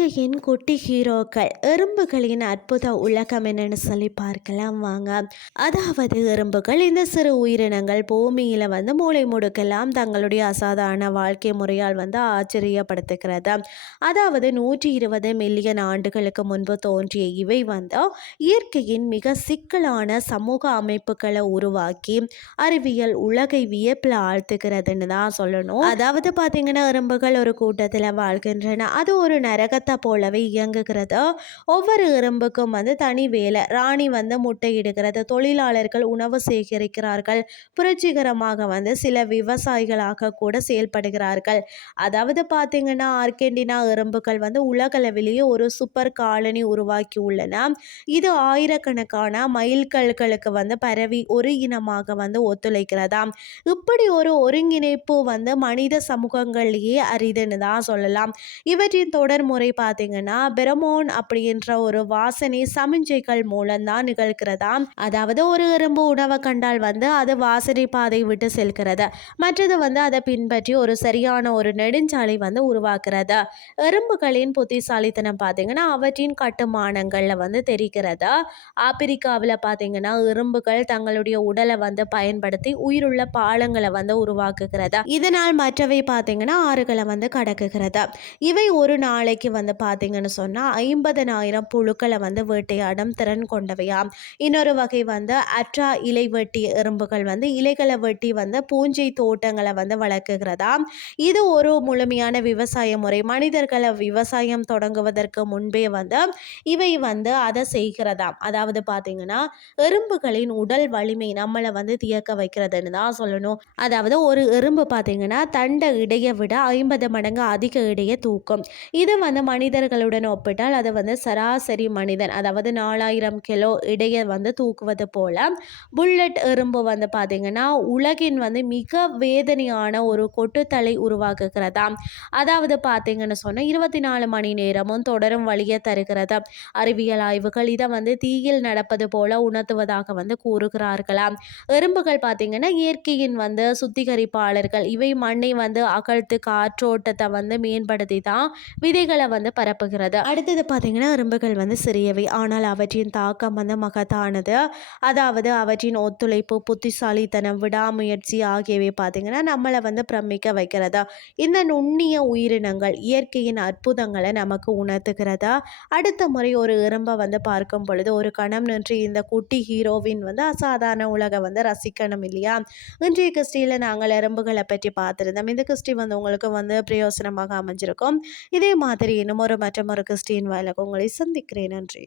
இயற்கையின் குட்டி ஹீரோக்கள் எறும்புகளின் அற்புத உலகம் என்னன்னு சொல்லி பார்க்கலாம் வாங்க. அதாவது எறும்புகள் இந்த சிறு உயிரினங்கள் பூமியில் வந்து மூளை முடுக்கெல்லாம் தங்களுடைய அசாதாரண வாழ்க்கை முறையால் வந்து ஆச்சரியப்படுத்துகிறது. அதாவது நூற்றி இருபது மில்லியன் ஆண்டுகளுக்கு முன்பு தோன்றிய இவை வந்து இயற்கையின் மிக சிக்கலான சமூக அமைப்புகளை உருவாக்கி அறிவியல் உலகை வியப்பில் ஆழ்த்துகிறதுன்னு தான் சொல்லணும். அதாவது பார்த்தீங்கன்னா எறும்புகள் ஒரு கூட்டத்தில் வாழ்கின்றன. அது ஒரு நரகத்தை போலவே இயங்குகிறது? ஒவ்வொரு எறும்புக்கும் வந்து தனி வேலை. ராணி வந்து முட்டையிடுகிறது. தொழிலாளர்கள் உணவு சேகரிக்கிறார்கள். புரட்சிகரமாக வந்து சில விவசாயிகளாக கூட செயல்படுகிறார்கள். அதாவது பார்த்தீங்கன்னா ஆர்கெண்டினா எறும்புகள் வந்து உலகளவிலேயே ஒரு சூப்பர் காலனி உருவாக்கி உள்ளன. இது ஆயிரக்கணக்கான மைல்கல்களுக்கு வந்து பரவி ஒரு இனமாக வந்து ஒத்துழைக்கிறதாம் இப்படி ஒரு ஒருங்கிணைப்பு வந்து மனித சமூகங்கள்லேயே அரிதுன்னு தான் சொல்லலாம். இவற்றின் தொடர்முறை பார்த்தீங்கன்னா பெரமோன் அப்படின்ற ஒரு வாசனை சமிஞ்சைகள் மூலம்தான் நிகழ்கிறதாம். அதாவது ஒரு எறும்பு உணவை கண்டால் வந்து அது வாசனை பாதை விட்டு செல்கிறது. மற்றது வந்து அதை பின்பற்றி ஒரு சரியான ஒரு நெடுஞ்சாலை வந்து உருவாக்குறது எறும்புகளின் புத்திசாலித்தனம் பார்த்தீங்கன்னா அவற்றின் கட்டுமானங்களில் வந்து தெரிகிறது. ஆப்பிரிக்காவில் பார்த்தீங்கன்னா எறும்புகள் தங்களுடைய உடலை வந்து பயன்படுத்தி உயிருள்ள பாலங்களை வந்து உருவாக்குகிறது. இதனால் மற்றவை பார்த்தீங்கன்னா ஆறுகளை வந்து கடக்குகிறது. இவை ஒரு நாளைக்கு வந்து பார்த்தீங்கன்னு சொன்னால் ஐம்பதனாயிரம் புழுக்களை வந்து வேட்டையாடும் திறன் கொண்டவையாம் இன்னொரு வகை வந்து அற்றா இலை வெட்டி எறும்புகள் வந்து இலைகளை வெட்டி வந்து பூஞ்சை தோட்டங்களை வந்து வளர்க்குகிறதா? இது ஒரு முழுமையான விவசாய முறை. மனிதர்களை விவசாயம் தொடங்குவதற்கு முன்பே வந்து இவை வந்து அதை செய்கிறதாம் அதாவது பார்த்தீங்கன்னா எறும்புகளின் உடல் வலிமை நம்மளை வந்து தியக்க வைக்கிறதுன்னு தான் சொல்லணும். அதாவது ஒரு எறும்பு பார்த்தீங்கன்னா தண்டை இடையை விட ஐம்பது மடங்கு அதிக இடையை தூக்கும். இது வந்து மனிதர்களுடன் ஒப்பிட்டால் அது வந்து சராசரி மனிதன் அதாவது நாலாயிரம் கிலோ இடையை வந்து தூக்குவது போல. புல்லட் எறும்பு வந்து பார்த்திங்கன்னா உலகின் வந்து மிக வேதனையான ஒரு கொட்டுத்தலை உருவாக்குகிறதா. அதாவது பார்த்திங்கன்னு சொன்னால் இருபத்தி நாலு மணி நேரமும் தொடரும் வழியை தருகிறது. அறிவியல் ஆய்வுகள் இதை வந்து தீயில் நடப்பது போல உணர்த்துவதாக வந்து கூறுகிறார்களாம் எறும்புகள் பார்த்திங்கன்னா இயற்கையின் வந்து சுத்திகரிப்பாளர்கள். இவை மண்ணை வந்து அகழ்த்து காற்றோட்டத்தை வந்து மேம்படுத்தி தான் விதைகளை வந்து வந்து பரப்புகிறது. அடுத்தது பார்த்தீங்கன்னா எறும்புகள் வந்து சிறியவை. ஆனால் அவற்றின் தாக்கம் வந்து மகத்தானது. அதாவது அவற்றின் ஒத்துழைப்பு புத்திசாலித்தனம் விடாமுயற்சி ஆகியவை பார்த்திங்கன்னா நம்மளை வந்து பிரமிக்க வைக்கிறதா? இந்த நுண்ணிய உயிரினங்கள் இயற்கையின் அற்புதங்களை நமக்கு உணர்த்துகிறதா? அடுத்த முறை ஒரு எறும்பை வந்து பார்க்கும் பொழுது ஒரு கணம் நின்று இந்த குட்டி ஹீரோவின் வந்து அசாதாரண உலகை வந்து ரசிக்கணும் இல்லையா? இன்றைய கிறிஸ்டியில் நாங்கள் எறும்புகளை பற்றி பார்த்துருந்தோம். இந்த கிறிஸ்டி வந்து உங்களுக்கு வந்து பிரயோசனமாக அமைஞ்சிருக்கும். இதே மாதிரி இன்னும் ஒரு மற்றும் ஒரு கிறிஸ்டின் வாயிலாக உங்களை சந்திக்கிறேன். நன்றி.